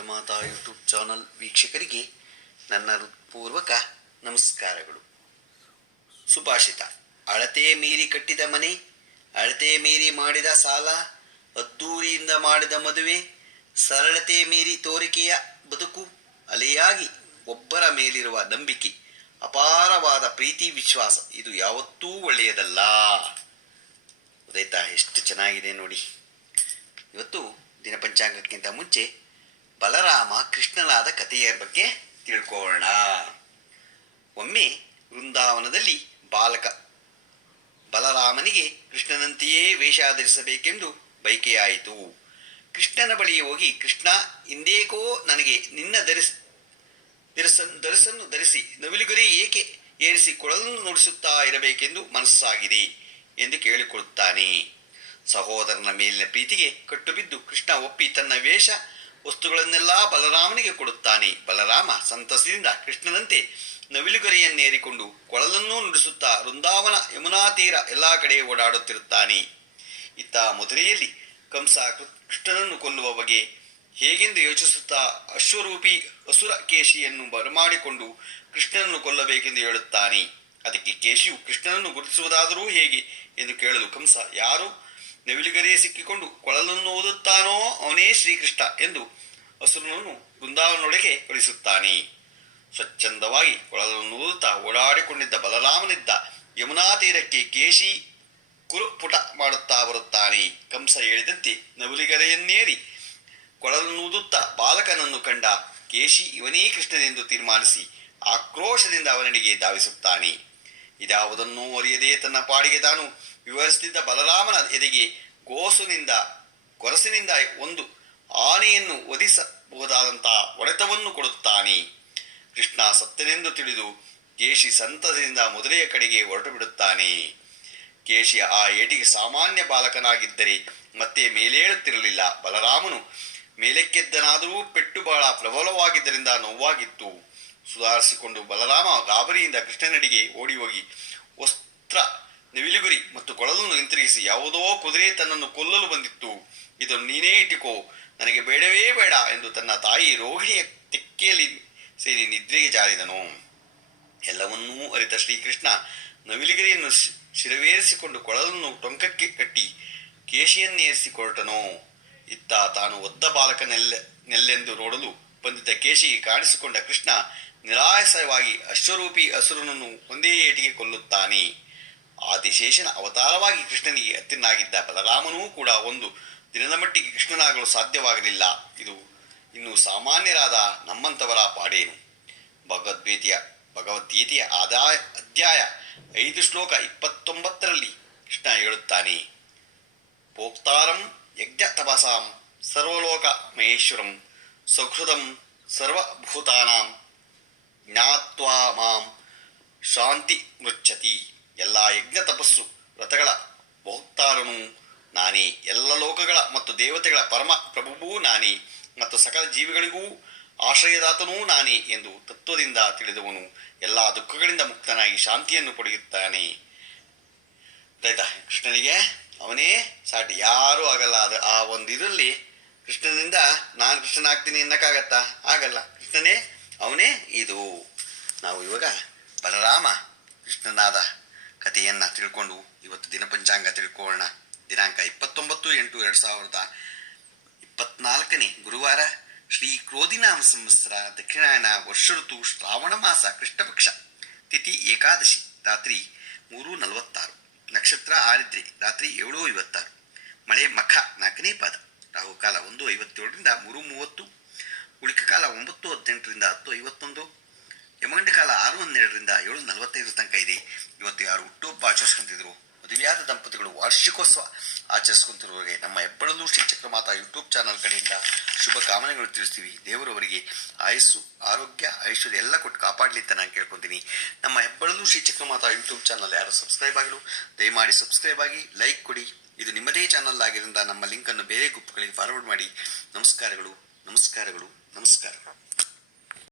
Chakramata YouTube channel ವೀಕ್ಷಕರಿಗೆ ನನ್ನ ಹೃತ್ಪೂರ್ವಕ ನಮಸ್ಕಾರಗಳು. ಸುಭಾಷಿತ. ಅಳತೆ ಮೀರಿ ಕಟ್ಟಿದ ಮನೆ, ಅಳತೆ ಮೀರಿ ಮಾಡಿದ ಸಾಲ, ಅದ್ದೂರಿಯಿಂದ ಮಾಡಿದ ಮದುವೆ, ಸರಳತೆ ಮೀರಿ ತೋರಿಕೆಯ ಬದುಕು, ಅಲೆಯಾಗಿ ಒಬ್ಬರ ಮೇಲಿರುವ ನಂಬಿಕೆ, ಅಪಾರವಾದ ಪ್ರೀತಿ, ವಿಶ್ವಾಸ, ಇದು ಯಾವತ್ತೂ ಒಳ್ಳೆಯದಲ್ಲ. ಉದಯತಾ ಎಷ್ಟು ಚೆನ್ನಾಗಿದೆ ನೋಡಿ. ಇವತ್ತು ದಿನಪಂಚಾಂಗಕ್ಕಿಂತ ಮುಂಚೆ ಬಲರಾಮ ಕೃಷ್ಣನಾದ ಕಥೆಯ ಬಗ್ಗೆ ತಿಳ್ಕೊಳ್ಳೋಣ ಒಮ್ಮೆ ವೃಂದಾವನದಲ್ಲಿ ಬಾಲಕ ಬಲರಾಮನಿಗೆ ಕೃಷ್ಣನಂತೆಯೇ ವೇಷ ಧರಿಸಬೇಕೆಂದು ಬಯಕೆಯಾಯಿತು. ಕೃಷ್ಣನ ಬಳಿ ಹೋಗಿ ಕೃಷ್ಣ, ಇಂದೇಕೋ ನನಗೆ ನಿನ್ನ ಧರಿಸ ಧರಿಸ, ಧರಿಸನ್ನು ಧರಿಸಿ ನವಿಲುಗುರಿ ಏಕೆ ಏರಿಸಿ ಕೊಳಲನ್ನು ನುಡಿಸುತ್ತಾ ಇರಬೇಕೆಂದು ಮನಸ್ಸಾಗಿದೆ ಎಂದು ಕೇಳಿಕೊಳ್ಳುತ್ತಾನೆ. ಸಹೋದರನ ಮೇಲಿನ ಪ್ರೀತಿಗೆ ಕಟ್ಟುಬಿದ್ದು ಕೃಷ್ಣ ಒಪ್ಪಿ ತನ್ನ ವೇಷ ವಸ್ತುಗಳನ್ನೆಲ್ಲ ಬಲರಾಮನಿಗೆ ಕೊಡುತ್ತಾನೆ. ಬಲರಾಮ ಸಂತಸದಿಂದ ಕೃಷ್ಣನಂತೆ ನವಿಲುಗರಿಯನ್ನೇರಿಕೊಂಡು ಕೊಳಲನ್ನೂ ನುಡಿಸುತ್ತಾ ವೃಂದಾವನ ಯಮುನಾ ತೀರ ಎಲ್ಲ ಕಡೆ ಓಡಾಡುತ್ತಿರುತ್ತಾನೆ. ಇತ್ತ ಮಧುರೆಯಲ್ಲಿ ಕಂಸ ಕೃಷ್ಣನನ್ನು ಕೊಲ್ಲುವ ಬಗೆ ಹೇಗೆಂದು ಯೋಚಿಸುತ್ತಾ ಅಶ್ವರೂಪಿ ಅಸುರ ಕೇಶಿಯನ್ನು ಬರಮಾಡಿಕೊಂಡು ಕೃಷ್ಣನನ್ನು ಕೊಲ್ಲಬೇಕೆಂದು ಹೇಳುತ್ತಾನೆ. ಅದಕ್ಕೆ ಕೇಶಿಯು ಕೃಷ್ಣನನ್ನು ಗುರುತಿಸುವುದಾದರೂ ಹೇಗೆ ಎಂದು ಕೇಳಲು ಕಂಸ ಯಾರು ನವಿಲುಗರಿಯ ಸಿಕ್ಕಿಕೊಂಡು ಕೊಳಲನ್ನು ಓದುತ್ತಾನೋ ಅವನೇ ಶ್ರೀಕೃಷ್ಣ ಎಂದು ಅಸುರನನ್ನು ಬೃಂದಾವನೊಳಗೆ ಕಳಿಸುತ್ತಾನೆ. ಸ್ವಚ್ಛಂದವಾಗಿ ಕೊಳಲನ್ನು ಓದುತ್ತಾ ಓಡಾಡಿಕೊಂಡಿದ್ದ ಬಲರಾಮನಿದ್ದ ಯಮುನಾ ತೀರಕ್ಕೆ ಕೇಶಿ ಕುರುಪುಟ ಮಾಡುತ್ತಾ ಬರುತ್ತಾನೆ. ಕಂಸ ಹೇಳಿದಂತೆ ನವಿಲುಗರೆಯನ್ನೇರಿ ಕೊಳಲನ್ನೂದುತ್ತಾ ಬಾಲಕನನ್ನು ಕಂಡ ಕೇಶಿ ಇವನೇ ಕೃಷ್ಣನೆಂದು ತೀರ್ಮಾನಿಸಿ ಆಕ್ರೋಶದಿಂದ ಅವನಡಿಗೆ ಧಾವಿಸುತ್ತಾನೆ. ಇದ್ಯಾವುದನ್ನೂ ಅರಿಯದೇ ತನ್ನ ಪಾಡಿಗೆ ತಾನು ವಿವರಿಸುತ್ತಿದ್ದ ಬಲರಾಮನ ಎದೆಗೆ ಗೋಸುನಿಂದ, ಕೊರಸಿನಿಂದ ಒಂದು ಆನೆಯನ್ನು ಒದಿಸಬಹುದಾದಂಥ ಹೊಡೆತವನ್ನು ಕೊಡುತ್ತಾನೆ. ಕೃಷ್ಣ ಸತ್ತನೆಂದು ತಿಳಿದು ಕೇಶಿ ಸಂತಸದಿಂದ ಮೊದಲೆಯ ಕಡೆಗೆ ಹೊರಟು ಬಿಡುತ್ತಾನೆ ಕೇಶಿ ಆ ಏಟಿಗೆ ಸಾಮಾನ್ಯ ಬಾಲಕನಾಗಿದ್ದರೆ ಮತ್ತೆ ಮೇಲೇಳುತ್ತಿರಲಿಲ್ಲ. ಬಲರಾಮನು ಮೇಲಕ್ಕೆದ್ದನಾದರೂ ಪೆಟ್ಟು ಬಹಳ ಪ್ರಬಲವಾಗಿದ್ದರಿಂದ ನೋವಾಗಿತ್ತು. ಸುಧಾರಿಸಿಕೊಂಡು ಬಲರಾಮ ಗಾಬರಿಯಿಂದ ಕೃಷ್ಣನಡಿಗೆ ಓಡಿ ಹೋಗಿ ವಸ್ತ್ರ, ನವಿಲುಗುರಿ ಮತ್ತು ಕೊಳಲನ್ನು ಹಿಂತಿರುಗಿಸಿ ಯಾವುದೋ ಕುದುರೆ ತನ್ನನ್ನು ಕೊಲ್ಲಲು ಬಂದಿತ್ತು. ಇದನ್ನು ನೀನೇ ಇಟ್ಟುಕೋ. ನನಗೆ ಬೇಡವೇ ಬೇಡ ಎಂದು ತನ್ನ ತಾಯಿ ರೋಹಿಣಿಯ ತೆಕ್ಕೆಯಲ್ಲಿ ಸೇರಿ ನಿದ್ರೆಗೆ ಜಾರಿದನು. ಎಲ್ಲವನ್ನೂ ಅರಿತ ಶ್ರೀಕೃಷ್ಣ ನವಿಲುಗಿರಿಯನ್ನು ಶಿರವೇರಿಸಿಕೊಂಡು ಕೊಳಲನ್ನು ಟೊಂಕಕ್ಕೆ ಕಟ್ಟಿ ಕೇಶಿಯನ್ನೇರಿಸಿಕೊರಟನು ಇತ್ತ ತಾನು ಒದ್ದ ಬಾಲಕನೆಲ್ಲ, ನೆಲ್ಲೆಂದು ನೋಡಲು ಬಂದಿದ್ದ ಕೇಶಿಗೆ ಕಾಣಿಸಿಕೊಂಡ ಕೃಷ್ಣ ನಿರಾಯಸವಾಗಿ ಅಶ್ವರೂಪಿ ಅಸುರನನ್ನು ಒಂದೇ ಏಟಿಗೆ ಕೊಲ್ಲುತ್ತಾನೆ. ಆದಿಶೇಷನ ಅವತಾರವಾಗಿ ಕೃಷ್ಣನಿಗೆ ಅತ್ತಿನಾಗಿದ್ದ ಬಲರಾಮನೂ ಕೂಡ ಒಂದು ದಿನದ ಮಟ್ಟಿಗೆ ಕೃಷ್ಣನಾಗಲು ಸಾಧ್ಯವಾಗಲಿಲ್ಲ. ಇದು ಇನ್ನು ಸಾಮಾನ್ಯರಾದ ನಮ್ಮಂಥವರ ಪಾಡೇನು. ಭಗವದ್ಗೀತೆಯ ಭಗವದ್ಗೀತೆಯ ಆದಾಯ, ಅಧ್ಯಾಯ ಐದು ಶ್ಲೋಕ ಇಪ್ಪತ್ತೊಂಬತ್ತರಲ್ಲಿ ಕೃಷ್ಣ ಹೇಳುತ್ತಾನೆ, ಭೋಕ್ತಾರಂ ಯಜ್ಞ ತಪಸಾಂ ಸರ್ವಲೋಕ ಮಹೇಶ್ವರಂ ಸಹೃದಂ ಸರ್ವಭೂತಾನಾಂ ಶಾಂತಿ ಮೃಚ್ಛತಿ ಎಲ್ಲ ಯಜ್ಞ ತಪಸ್ಸು ವ್ರತಗಳ ಭೋಕ್ತಾರನು ನಾನೇ. ಎಲ್ಲ ಲೋಕಗಳ ಮತ್ತು ದೇವತೆಗಳ ಪರಮ ಪ್ರಭುವೂ ನಾನೇ ಮತ್ತು ಸಕಲ ಜೀವಿಗಳಿಗೂ ಆಶ್ರಯದಾತನೂ ನಾನೇ ಎಂದು ತತ್ವದಿಂದ ತಿಳಿದವನು ಎಲ್ಲ ದುಃಖಗಳಿಂದ ಮುಕ್ತನಾಗಿ ಶಾಂತಿಯನ್ನು ಪಡೆಯುತ್ತಾನೆ. ಆಯ್ತಾ ಕೃಷ್ಣನಿಗೆ ಅವನೇ ಸಾಟಿ. ಯಾರೂ ಆಗಲ್ಲ ಅದು ಆ ಒಂದು ಇದರಲ್ಲಿ ಕೃಷ್ಣನಿಂದ ನಾನು ಕೃಷ್ಣನಾಗ್ತೀನಿ ಅನ್ನಕ್ಕಾಗತ್ತಾ? ಆಗಲ್ಲ. ಕೃಷ್ಣನೇ ಅವನೇ ಇದು. ನಾವು ಇವಾಗ ಬಲರಾಮ ಕೃಷ್ಣನಾದ ಕಥೆಯನ್ನು ತಿಳ್ಕೊಂಡು ಇವತ್ತು ದಿನಪಂಚಾಂಗ ತಿಳ್ಕೊಳ್ಳೋಣ. ದಿನಾಂಕ ಇಪ್ಪತ್ತೊಂಬತ್ತು ಎಂಟು ಎರಡು ಸಾವಿರದ ಇಪ್ಪತ್ನಾಲ್ಕನೇ ಗುರುವಾರ ಶ್ರೀ ಕ್ರೋಧಿನಾಮ ಸಂವತ್ಸರ ದಕ್ಷಿಣಾಯನ ವರ್ಷ ಋತು ಶ್ರಾವಣ ಮಾಸ ಕೃಷ್ಣಪಕ್ಷ, ತಿಥಿ ಏಕಾದಶಿ, ರಾತ್ರಿ ಮೂರು ನಲವತ್ತಾರು. ನಕ್ಷತ್ರ ಆರಿದ್ರೆ ರಾತ್ರಿ ಏಳು ಐವತ್ತಾರು. ಮಳೆ ಮಖ ನಾಲ್ಕನೇ ಯಾರು? ಹುಟ್ಟುಹಬ್ಬ ಆಚರಿಸ್ಕೊಂತಿದ್ರು. ಮದುವೆಯಾದ ದಂಪತಿಗಳು ವಾರ್ಷಿಕೋತ್ಸವ ಆಚರಿಸ್ಕೊಂತಿರುವವರಿಗೆ ನಮ್ಮ ಹೆಬ್ಬಳಲು ಶ್ರೀ ಚಕ್ರಮಾತಾ ಯೂಟ್ಯೂಬ್ ಚಾನಲ್ ಕಡೆಯಿಂದ ಶುಭ ಕಾಮನೆಗಳು ತಿಳಿಸ್ತೀವಿ. ದೇವರವರಿಗೆ ಆಯಸ್ಸು, ಆರೋಗ್ಯ, ಐಶ್ವರ್ಯ ಎಲ್ಲ ಕೊಟ್ಟು ಕಾಪಾಡಲಿ ಅಂತ ನಾನು ಕೇಳ್ಕೊತೀನಿ. ನಮ್ಮ ಹೆಬ್ಬಳಲು ಶ್ರೀ ಚಕ್ರಮಾತಾ ಯೂಟ್ಯೂಬ್ ಚಾನಲ್ ಯಾರು ಸಬ್ಸ್ಕ್ರೈಬ್ ಆಗಲು ದಯಮಾಡಿ ಸಬ್ಸ್ಕ್ರೈಬ್ ಆಗಿ, ಲೈಕ್ ಕೊಡಿ. ಇದು ನಿಮ್ಮದೇ ಚಾನಲ್ ಆಗಿದ್ದರಿಂದ ನಮ್ಮ ಲಿಂಕನ್ನು ಬೇರೆ ಗುಂಪುಗಳಿಗೆ ಫಾರ್ವರ್ಡ್ ಮಾಡಿ. ನಮಸ್ಕಾರಗಳು ನಮಸ್ಕಾರಗಳು ನಮಸ್ಕಾರಗಳು